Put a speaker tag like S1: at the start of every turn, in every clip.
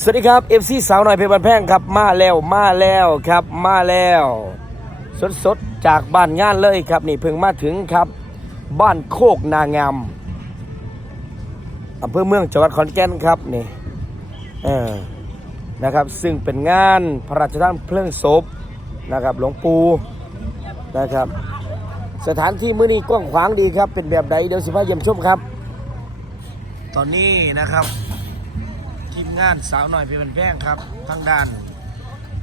S1: สวัสดีครับเอฟซีสาวหน่อยเพชรบันแพงครับมาแล้วมาแล้วครับมาแล้ว สดสดจากบ้านงานเลยครับ นี่เพิ่งมาถึงครับ บ้านโคกนางามอำเภอเมืองจังหวัดขอนแก่นครับนี่เออนะครับซึ่งเป็นงานพระราชทานเพลิงศพนะครับหลวงปู่นะครับ สถานที่มื้อนี้กว้างขวางดีครับ เป็นแบบใดเดี๋ยวสิพาเยี่ยมชมครับ ตอนนี้นะครับ งานสาวหน่อยเพียงแพงครับทางด้าน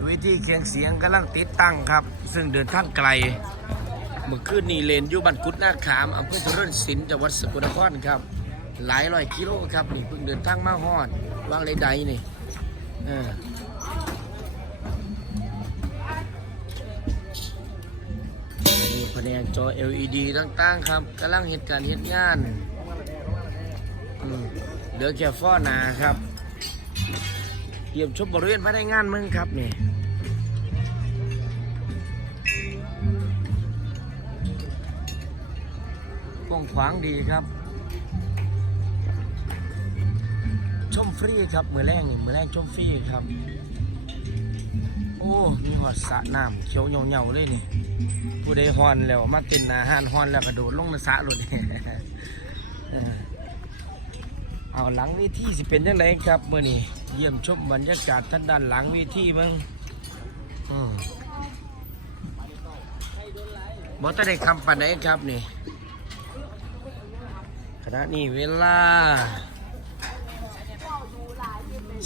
S1: เวทีเคียงเสียงกำลังติดตั้งครับ ซึ่งเดินทางไกล เมื่อคืนนี้เลนอยู่บ้านกุดนาขามอำเภอเจริญศิลป์จังหวัดสกลนครครับ หลายร้อยกิโลครับนี่เพิ่งเดินทางมาฮอดวางเลยใดนี่เออนี่แผนกจอ LED ต่างๆครับกำลังเหตุการณ์เหตุงานอืมเหลือแค่ฟ้อนาครับ เยี่ยมชมบริเวณภายในงานมืองครับนี่กว้างขวางดีครับ ชมฟรีครับมือแรงนี่มือแรงชมฟรีครับ โอ้ มีหอดสระน้ำเขียวเหงาๆเลยนี่ผู้ใดฮอนแล้วมาเต้นอาหารฮอนแล้วกระโดดลงในสระเลยเออเอาหลังเวทีสิเป็นยังไงครับเมื่อนี้ เยี่ยมชมบรรยากาศท่านด้านหลังเวทีบ้างอืมบอตได้คำปันไหนครับนี่ขณะนี้เวลา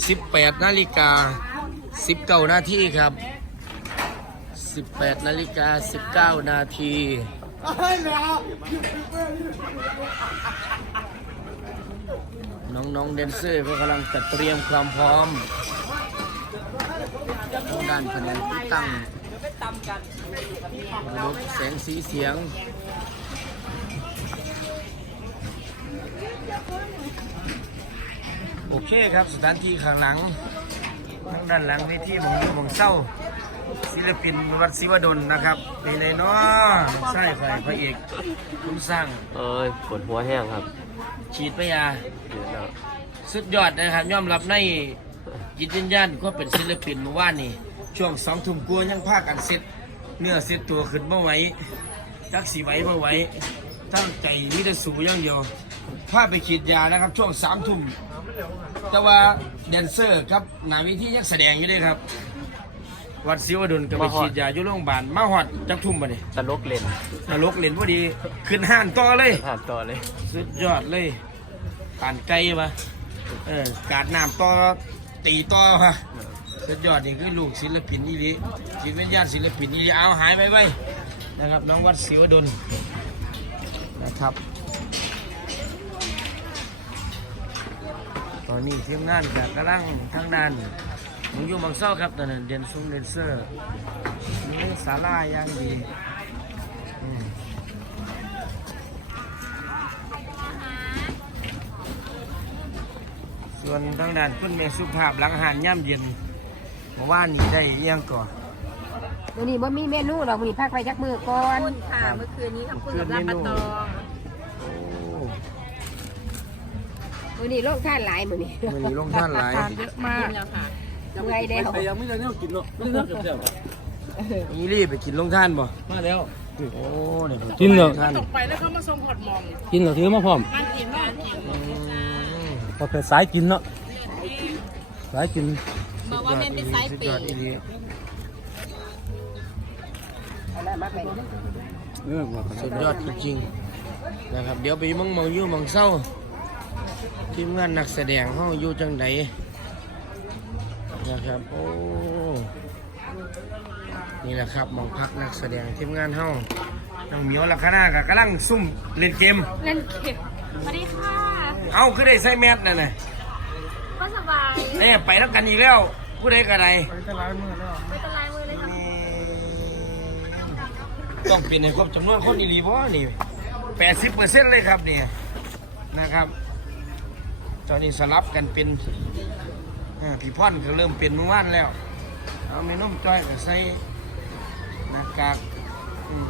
S1: 18 นาฬิกา 19 นาทีครับ 18 นาฬิกา 19 นาที น้องๆเดนเซอร์ก็กำลังจัดเตรียมความพร้อมทางด้านแผนกที่ตั้งระบบแสงสีเสียงโอเคครับสถานที่ข้างหลังทางด้านหลังเวทีมอยู่ผมเศร้า ศิลปินวัดศิวดลนะครับเป็นไงเนาะใช่ใครพระเอกคุณสร้าง
S2: เอ้ยปวดหัวแห้งครับ
S1: ฉีดไปยา
S2: เดี๋ยวแล้ว
S1: สุดยอดนะครับยอมรับในจิตวิญญาณก็เป็นศิลปินเมื่อวานนี่ช่วงสองทุ่มกลัวายังพากันเซ็ตเนื้อเซ็ตตัวขึ้นมาไหวจักสีไหวมาไหวตั้งใจวิทสูอย่างเดียวพาไปฉีดยานะครับ ช่วงสามทุ่มแต่ว่าแดนเซอร์ครับหนาวิธียังแสดงอยู่เลยครับ วัดศิวดลก็ไปฉีดยาอยู่โรงพยาบาลมาหอดจักทุ่มมาเนี่ย
S2: ตลกเล่น
S1: นรกเล่นพอดีขึ้นห้านต่อเลย
S2: ผ่านต่อเลย
S1: สุดยอดเลยปานไกลปะเออกาดน้ำต่อตีต่อฮะสุดยอดนี่คือลูกศิลปินนี่ดิจิตวิญญาณศิลปินนี่ดิเอาหายไปไปนะครับ น้องวัดศิวดลนะครับ ตอนนี้ทีมงานกับกำลังทางด้าน มึงอยู่บางเศร้าครับตอนนั้นเดนซุงเดนเซอร์มีเรื่องศาลาอย่างดีอืมส่วนทางด้านคุณเมสุภาพหลังอาหารย่ำเย็นเมื่อวานนี้ได้อิหยังก่อน
S3: วันนี้บ่มีเมนูเราวันนี้พักไปจักมือก่อน
S4: ค่ะเมื่อคืนนี้ทำคุณกับลาบปะตอง
S1: โอ้
S3: วันนี้โรคท่านหลายมื้อนี้
S1: มันนี้ลงท่านหลาย
S4: เยอะมากแล้วค่ะ
S3: เมื่อยเด้ว
S2: ยังไม่ได้เนี่ยกินเนาะไม่ได้เดี๋ยว
S1: นี่รีบไปกินลงท่านบ่
S2: มาแล้ว
S1: โอ้เดี๋ย
S2: กินเหรอ
S1: ท่าน
S4: ตกไปแล้วก็มาส่งหอดหมอง
S2: กินเหรอถือมาพร้อม
S4: นั่งกินนั่งกิน
S1: อืม
S2: พอเป็นสายกินเนาะสายกิน
S4: บอกว่าแม่เป็นส์
S1: สุด
S4: เป๋
S1: ยอดอีหลี
S3: เอาละมาไป
S2: เออว่า
S1: สุดยอดจริงๆนะครับ เดี๋ยวไปมังมองยู่มังเศร้าทีมงานนักแสดงเขาอยู่จังได นะครับ โอ้นี่แหละครับหมองพักนักแสดงทีมงานเฮาน้องเหมียวลักษณะกับกำลังซุ่มเล่นเกม
S4: เล่นเก็บสวัสดีค่ะ
S1: เอาคือได้ใส่แมสนั่นน่ะ
S4: ก็สบาย
S1: เอ้ไปแล้วกันอีกแล้ว ผู้ใดกันไร
S4: ไม่เป็นไรมือเลยค่ะ
S1: ต้องเป็นในครบจำนวนคนอีหลีบ่นี่แปดสิบเปอร์เซ็นต์เลยครับเนี่ยนะครับ ตอนนี้สลับกันเป็น อ่าพี่พ่อนก็เริ่มเป็นเมื่อวานแล้ว เอาเมนุ่มจ้อยก็ใส่หน้ากากอืม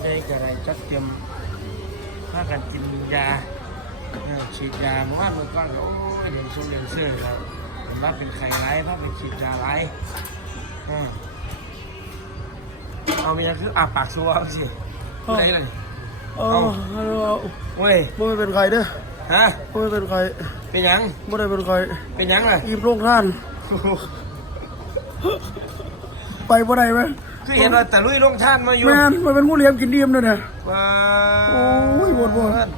S1: ได้กระไรจัดเตรียมพากันกินยาเออฉีดยาเมื่อวานเมื่อก่อนก็โอ้ยเดินซุ่มเดินเสื้อครับนว่าเป็นใครไร้ภาพเป็นขีดจาไร้อ่าเอามีอย่างคืออะปากซัวสิอะไรล่ะนี่
S2: เออฮัลโหล
S1: เว้ย
S2: บ่ไม่เป็นใครเด้อ
S1: ฮะ
S2: บ่ไม่เป็นใคร
S1: เป็นหยัง
S2: บ่ได้เป็นใคร
S1: เป็นหยังล่ะ
S2: อีบโรงท่าน ไปบ่ได้ไหม
S1: คือเห็นว่าแต่ลุยลงท่านมาอยู่
S2: แม่นมันเป็นงูเหลี่ยมกินดีมด้วยเนี่ย
S1: ว้า
S2: โอ้ยบ่นบ่น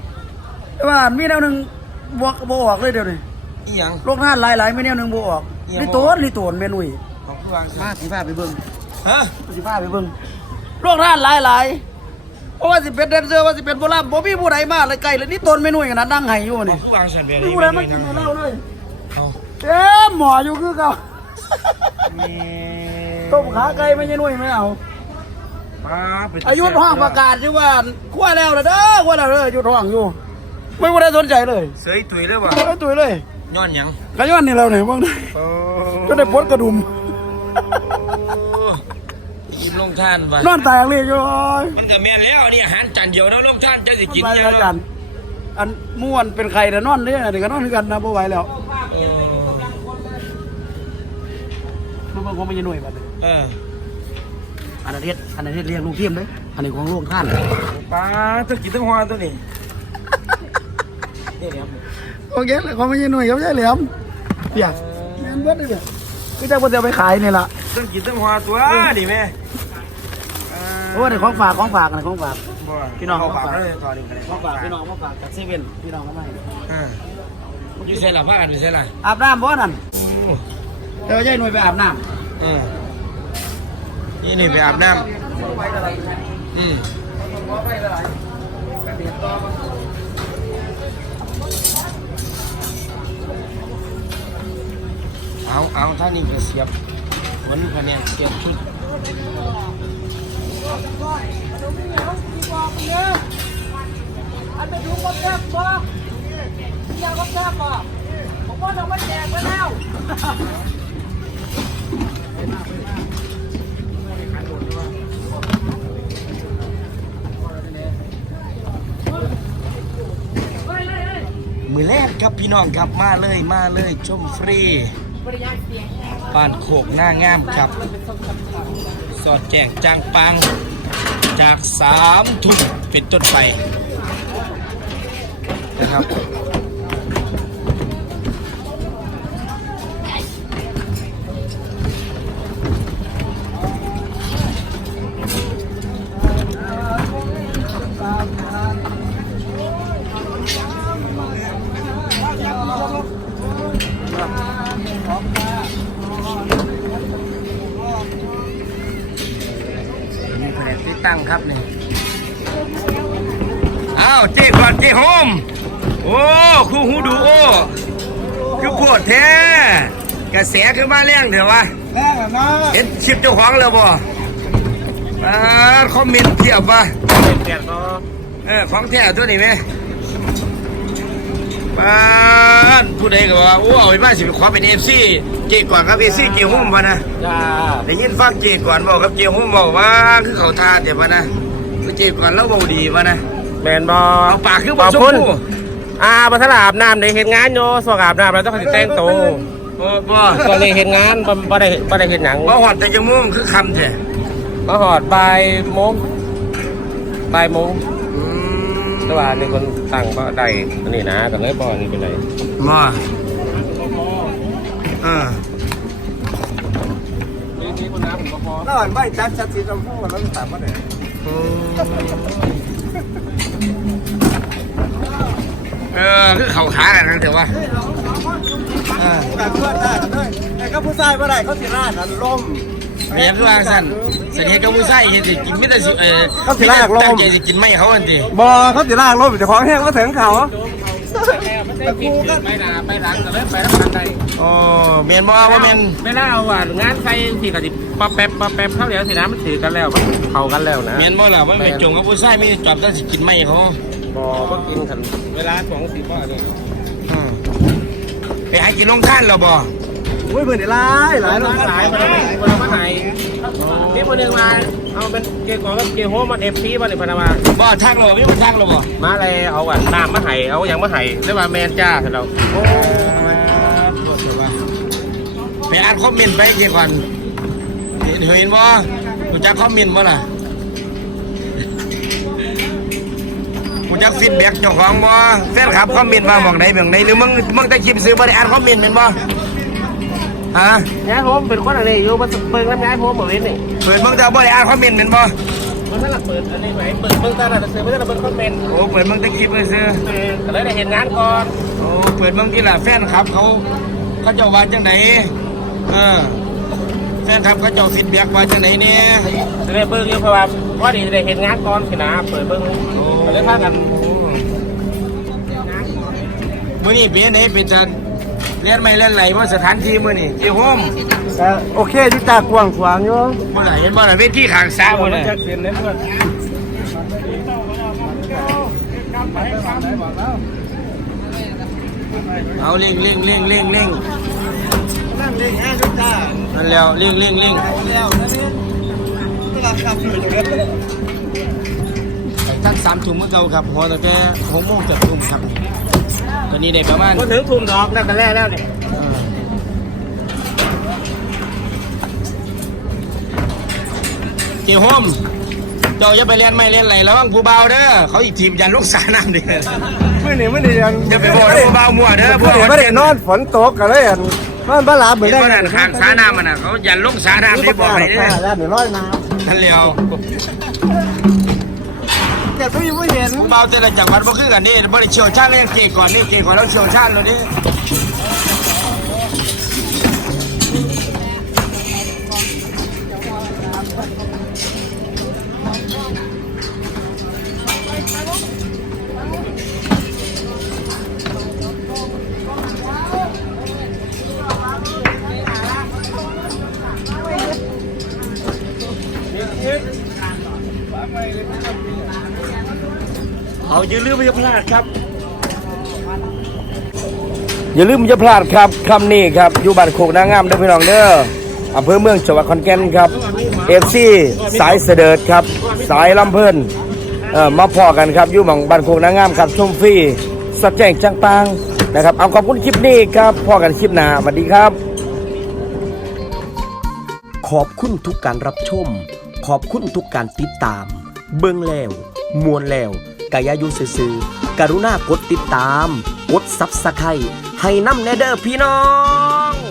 S2: แต่ว่ามีแนวหนึงบวกบ่ออกเลยเดี๋ยวนี้
S1: อีหยัง
S2: โรงท่านหลายๆมีแนวหนึงบ่ออก
S1: เอียงบ่
S2: ลิโตนลิโตนแม่นุ่ย
S1: ของผู้วางสิ
S2: มาสิพาไปเบิ่ง
S1: ฮะ
S2: สิพาไปเบิ่งโรงท่านหลายๆ เพราะว่าสิเป็นแดนเซอร์ว่าสิเป็นโบราณบ่มีผู้ใดมาเลยไกลเลยนี่ตนแม่นุ่ยขนาดนั่งไห้อยู่
S1: ขอ
S2: นี่
S1: งผู้วางสันเบียร์
S2: มีผู้ใดมากินเหล้าเลย
S1: เอา
S2: เอ๊ะหมออยู่คือเก่า
S1: มี
S2: ต้มขาไก่ไม่ใช่นุ่ยไม่เอา
S1: มาเป็น
S2: อายุห้องประกาศอยู่ว่าขั้วแล้วนะเด้อขั้วแล้วเด้ออายุท้องอยู่ ไม่มีใครสนใจเลย
S1: เสยตุยเลยบ่
S2: ไม่ตุยเลย
S1: ย้อนหยัง
S2: กระย้อนนี่เราเนี่ยบ้างได้ก็ได้พดกระดุม
S1: กินลงท่านบ่
S2: นอนแตกเลยอยู่โอ้ย
S1: มันก็แม่นแล้วนี่อาหารจานเดียวแล้วลงท่านจะสิกิน
S2: ไป
S1: ยัง
S2: แล้วจันอันม่วนเป็นใครแต่นอนเนี่ยเดี๋ยวก็นอนด้วยกันนะบ่ไหวแล้วมันบางคนไม่ใช่หน่วยบัดนี้
S1: เออ
S2: อันนั้นเฮ็ดอันนั้นเฮ็ดเรียกลูกเทียมเลยอันนี้ของลูกท่าน
S1: ปลาตัวกินทั้งหัวตัวนี้นี่ครับ
S2: โอเคเลยของไม่ใช่หน่วยเขาไม่ใช่เหลี่ยมเปียกแม่นเบิดเลยเนี่ยคือจะบ่จะเอาไปขายนี่ล่ะ
S1: ต้องกินทั้งหัวตัวนี่แม่
S2: โอ้นี่ของฝากของฝากอะไรของฝาก
S1: บ่
S2: พี่น้อง
S1: เอาฝากเลยตอนนี้
S2: ของฝากพี่น้องของฝากจากเซเว่นพี่น้องก็ไม่
S1: อ่าอยู่ใส่ละบ้านอยู่ใส่ละ
S2: อาบน้ำบ่นั่นเดี๋ยวจะให้หน่วยไปอาบน้
S1: เออนี่นี่ไปอาบน้ำอืมเอาเอาท่านี้ก็เสียบวันคะแนนเสียบชุด
S2: อันไปดูก็แซ่บบ่เที่ยวก็แซ่บบ่ผมว่าเราไม่แจกไปแล้ว
S1: มือแรกครับพี่น้องครับมาเลยมาเลยชมฟรีบ้านโขกหน้างามครับ อดแจ้งจางปัง จากสามทุ่มเป็นต้นไปนะครับ ตั้งครับนี่อ้าวเจ๊ก่อนเจ๊โฮมโอ้คู่หูดูโอ้คือปวดแท้กระแสคือมาเลี้ยงเถอะวะ
S2: แม่แบบนั้น
S1: เห็นคลิปเจ้าของแล้วบ่อ่าคอมเมนต์เพียบว่ะเออของแท้ตัวนี้ไหม บ้านผู้ใดก็ว่าโอ้เอาไปบ้านสิไปคว้าเป็นเอฟซีเจ๊ก่อนครับเอฟซีเกี่ยวหุ้มวะนะ
S2: จ้า
S1: ได้ยินฟังเจก่อนบอกกับเจียวหุ้มบอกว่าคือเขาทาเดี๋ยวมานะคือเจก่อนเล่าเบาดีมานะ
S5: แมนบอ
S1: เอาปากคือ
S5: ข
S1: บ่
S5: อบ
S1: ชม
S5: คุณ
S1: พู่
S5: อ่าบัทลาอาบน้ำในเห็นงานโยสวกอาบน้ำแล้วต้องสิแต่งตัว
S1: บ่บ่
S5: ตอนนี้เห็นงานบ่บ่ได้บ่ได้เห็นหนัง
S1: บ่หอดแต่จมูกคือคำแท้
S5: มาหอดบ่ายโมงบ่ายโมง
S1: อืม
S5: แต่ว่ามีคนตั้งบ่ได้อันนี้นะแต่เลยบ่นี่เป็นไร
S1: มาเออ
S5: นี่คนน้ำผมก็พอ
S2: น่าไม่จัดจัดสีชมพูแล้วถามว่าไหน
S1: เออคือเขาขากันนั่นเถอะวะเออ
S2: แบบเพื่อนได้กันด้วยไอ้ก็ผู้ชายเมื่อไหร่เขาสิราดกันล่ม
S1: เมียคือว่าสั่นเสด็จกับผู้ใส่เฮ็ดสิกินไม่ได้สิเออ
S2: เขาสิลากลม
S1: ตั้งใจสิกินไม่เขาอันติ
S2: บอเขาสิราดล่มแต่ของแห้งก็ถึงเขา
S5: แต่กูก็ไปหน้าไปหลังแต่เลยไปทางใด
S1: อ๋อเมียนบ่ว่าแม่น
S5: ไม่น่าเอาว่างานใส่สิก็สิป๊อปแป๊บป๊อปแป๊บเข้าเดี๋ยวสินะมันถือกันแล้วมันเข้ากันแล้วนะ
S1: เมียนบ่ล่ะว่าไปจงกับผู้ใส่มีจอบตั้งสิกินไม่เขา
S5: บ่บ่กินกันเวลาสองสิบบ่นี่
S1: อืมไปหากินลงท่านแล้วบ่
S2: อุ้ยเพื่อนหลายหลาย
S5: หลายหลายมาเลยมามาไหนนี่คนหนึ่งมาเอาเป็นเกย์ของกับเกีย์โฮมาเอฟซีมาในพนามา
S1: บ่ทักเราไม่มาทักเราบ่
S5: มาเลยเอาอะน้ำมาให้เอาอย่างมาให้ได้ว่าแมนจ้าเรา
S1: โอ้ปอ่านคอมเมนต์ไปเกี่ยวก่อนเห็นเห็นบ่รู้จักคอมเมนต์บ่ล่ะรู้จักฟีดแบ็กเจ้าของบ่แฟนคลับคอมเมนต์มาหมองใดหมองใดหรือมึงมึงได้คลิปซื้อบ่ได้อ่านคอมเมนต์เป็นบ่ ฮะ
S5: งานผมเป็นคนอะไรอยู่มาเปิดแล้วงานผมเหมือนนี่
S1: เปิดมึงแต่บ่ได้อ่านคอมเมนต์เป็นบ่
S5: มันถ้าหลักเปิดอันนี้ไหนเปิดเบิ่งตาหนังสือไม่ได้เบิ่งคอมเมนต์
S1: โอ้เปิดมึงแต่คลิปซื้อ
S5: ก็เลยได้เห็นงานก่อน
S1: โอ้เปิดมึงที่ล่ะแฟนคลับเขาเขาเจ้าว่าจังไดเออแฟนคลับเขาเจ้าฟีดแบ็กว่าจังไดเนี่ย
S5: จะได้เบิ่งอยู่เพราะว่าพอดีได้เห็นงานก่อนสินะเปิดเบิ่งก็เลยพากัน
S1: มื่อนี้เป็นไงเป็นจะ เรียนไม่เรียนไหลเพราะสถานที่มื่อนี้เกี่ยวโฮม
S2: โอเคที่ตากว้างขวางอยู่
S1: มื่อไหร่เห็นบ่ล่ะเวทีขางซ้ายมื่อไหร่
S5: จักเสียนเน้นด้วย
S1: เอาเร่งเร่งเร่งเร่งเร่ง
S2: นั่งเล่นแค่ทุกตา
S1: นั่นแล้วเร่งเร่งเร่ง
S2: แล้วนั่นเองเวลาขับอยู่ตรงนั้น
S1: ตั้งสามถุงเมื่อเก่าครับพอแต่แค่หกโมงเจ็ดทุ่มครับ ตอนนี้ได้ประมาณ
S5: ก็ถึงทุ่มดอกนั่นแต่แรกแล้วเนี่ย
S1: เออเกี่ยวโฮมเจ้าอย่าไปเรียนไม่เรียนไหลระวังผู้เบาเด้อเขาอีกทีมยันลูกสาน้ำเด้อ
S2: ไม่หนีไม่หนียัง
S1: อย่าไปบอกนะผู้เบามั่วเด้อพว
S2: ไม่
S1: ก
S2: ได้ไม่ได้นอนฝนตกกันเลยอันนอนบ้าหลาเหมือน
S1: เห็น
S2: ได้
S1: ว่านั่นข้างสาน้ำมันน่ะเขายันลงสาน้ำนี่บอกให้เด้อ
S2: แล้วเดี๋ยวร้อยน้
S1: ท่านเลี ยวำ
S2: แต่ก็ยังไม่เห็น
S1: เบาแต่ละจังหวัดบ่คือกันนี่บ่ได้เชี่ยวชาญเรื่องเก่งก่อนนี่เก่งก่อนแล้วเชี่ยวชาญเลยนี่ เอาอย่าลืมอย่าพลาดครับ อย่าลืมอย่าพลาดครับคำนี้ครับอยู่บ้านโคกนางงามเด้อพี่น้องเด้ออำเภอเมืองจังหวัดขอนแก่นครับเอฟซีสายเสด็จครับ สายลำเพลินเอ่อมาพอกันครับอยู่หม่องบ้านโคกนางงามครับชมฟรีสัดแจ้งจังตังนะครับ เอาขอบคุณคลิปนี้ครับพอกันคลิปหน้าสวัสดีครับ
S6: ขอบคุณทุกการรับชม ขอบคุณทุกการติดตาม เบิ่งแล้ว มวนแล้ว กายาอยุซื่อๆกรุณากดติดตาม กดซับสไครให้น้ำแนเดอร์พี่น้อง